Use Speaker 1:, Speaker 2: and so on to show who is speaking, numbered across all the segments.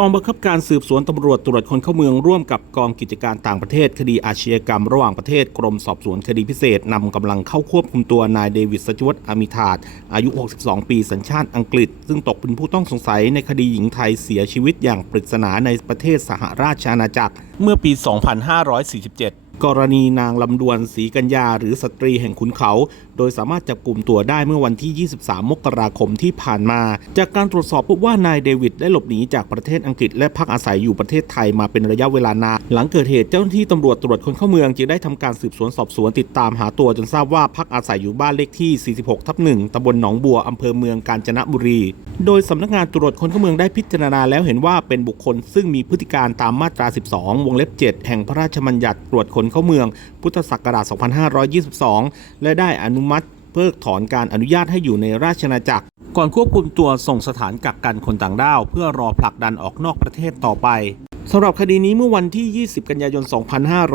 Speaker 1: กองบังคับการสืบสวนตำรวจตรวจคนเข้าเมืองร่วมกับกองกิจการต่างประเทศ คดีอาชญากรรมระหว่างประเทศกรมสอบสวนคดีพิเศษนำกำลังเข้าควบคุมตัวนายเดวิดสจวตอามิทาดอายุ 62 ปีสัญชาติอังกฤษ ซึ่งตกเป็นผู้ต้องสงสัยในคดีหญิงไทยเสียชีวิตอย่างปริศนาในประเทศสหราชอาณาจักร เมื่อปี 2547กรณีนางลำดวนศรีกัญญาหรือสตรีแห่งขุนเขา โดยสามารถจับกลุ่มตัวได้เมื่อวันที่ 23 มกราคมที่ผ่านมา จากการตรวจสอบพบว่านายเดวิดได้หลบหนีจากประเทศอังกฤษและพักอาศัยอยู่ประเทศไทยมาเป็นระยะเวลานานหลังเกิดเหตุเจ้าหน้าที่ตำรวจตรวจคนเข้าเมืองจึงได้ทำการสืบสวนสอบสวนติดตามหาตัวจนทราบว่าพักอาศัยอยู่บ้านเลขที่ 46 ทับ1ตำบลหนองบัวอำเภอเมืองกาญจนบุรี โดยสำนักงานตรวจคนเข้าเมืองได้พิจารณาแล้วเห็นว่าเป็นบุคคลซึ่งมีพฤติการตามมาตรา 12 วงเล็บ 7 แห่งพระราชบัญญัติตรวจคนเข้าเมือง พุทธศักราช 2522 และได้อนุมัติ เพิกถอนการอนุญาตให้อยู่ในราชอาณาจักร ก่อนควบคุมตัวส่งสถานกักกันคนต่างด้าว เพื่อรอผลักดันออกนอกประเทศต่อไปสำหรับคดีนี้เมื่อวันที่ 20 กันยายน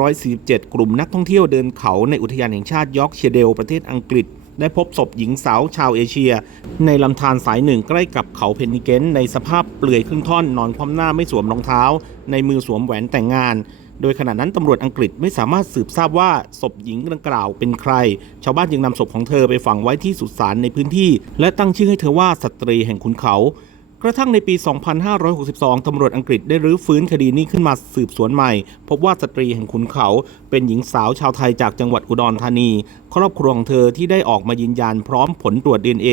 Speaker 1: 2547 กลุ่มนักท่องเที่ยวเดินเขาในอุทยานแห่งชาติยอร์กเชียเดลประเทศอังกฤษ ได้พบศพหญิงสาวชาวเอเชีย ในลำธารสายหนึ่งใกล้กับเขาเพนนิเกนในสภาพเปลือยครึ่งท่อนนอนคว่ำหน้าไม่สวมรองเท้า ในมือสวมแหวนแต่งงาน โดยขณะนั้นตำรวจอังกฤษไม่สามารถสืบทราบว่าศพหญิงดังกล่าวเป็นใคร ชาวบ้านจึงนำศพของเธอไปฝังไว้ที่สุสานในพื้นที่ และตั้งชื่อให้เธอว่าสตรีแห่งขุนเขา กระทั่งในปี 2562 ตำรวจอังกฤษได้รื้อฟื้นคดีนี้ขึ้นมาสืบสวนใหม่ พบว่าสตรีแห่งขุนเขา เป็นหญิงสาวชาวไทยจากจังหวัดอุดรธานี ครอบครัวของเธอที่ได้ออกมายืนยันพร้อมผลตรวจ DNA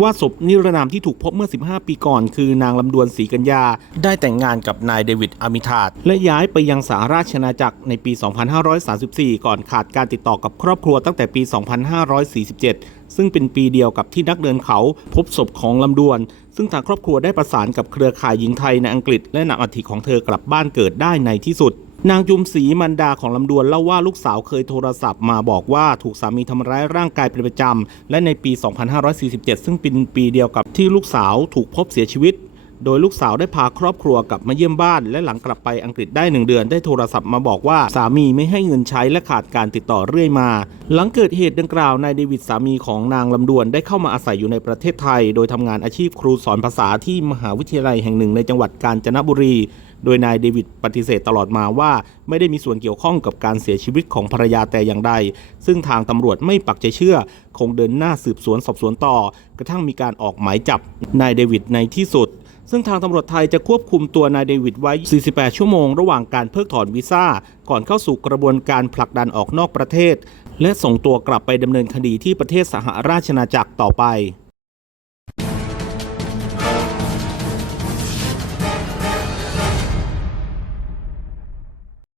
Speaker 1: ว่าศพนิรนามที่ถูกพบเมื่อ 15 ปีก่อน คือนางลำดวนศรีกัญญา ได้แต่งงานกับนายเดวิดอามิทาดและย้ายไปยังสหราชอาณาจักรในปี 2534 ก่อนขาดการติดต่อกับครอบครัวตั้งแต่ปี 2547 ซึ่งเป็นปีเดียวกับที่นักเดินเขาพบศพของลำดวน ซึ่งทางครอบครัวได้ประสานกับเครือข่ายหญิงไทยในอังกฤษ และนำอัฐิของเธอกลับบ้านเกิดได้ในที่สุด นางจุมศรีมันดาของลำดวนเล่าว่าลูกสาวเคยโทรศัพท์มาบอกว่าถูกสามีทำร้ายร่างกายเป็นประจำและในปี 2547 ซึ่งเป็นปีเดียวกับที่ลูกสาวถูกพบเสียชีวิต โดยลูกสาวได้พาครอบครัวกลับมาเยี่ยมบ้าน และหลังกลับไปอังกฤษได้หนึ่งเดือน ได้โทรศัพท์มาบอกว่าสามีไม่ให้เงินใช้และขาดการติดต่อเรื่อยมา หลังเกิดเหตุดังกล่าวนายเดวิดสามีของนางลำดวนได้เข้ามาอาศัยอยู่ในประเทศไทย โดยทำงานอาชีพครูสอนภาษาที่มหาวิทยาลัยแห่งหนึ่งในจังหวัดกาญจนบุรี โดยนายเดวิดปฏิเสธตลอดมาว่า ไม่ได้มีส่วนเกี่ยวข้องกับการเสียชีวิตของภรรยาแต่อย่างใด ซึ่งทางตำรวจไม่ปักใจเชื่อ คงเดินหน้าสืบสวนสอบสวนต่อ กระทั่งมีการออกหมายจับนายเดวิดในที่สุด ซึ่งทางตำรวจไทยจะควบคุมตัวนายเดวิดไว้ 48 ชั่วโมง ระหว่างการเพิกถอนวีซ่า ก่อนเข้าสู่กระบวนการผลักดันออกนอกประเทศ และส่งตัวกลับไปดำเนินคดีที่ประเทศสหราชอาณาจักรต่อไป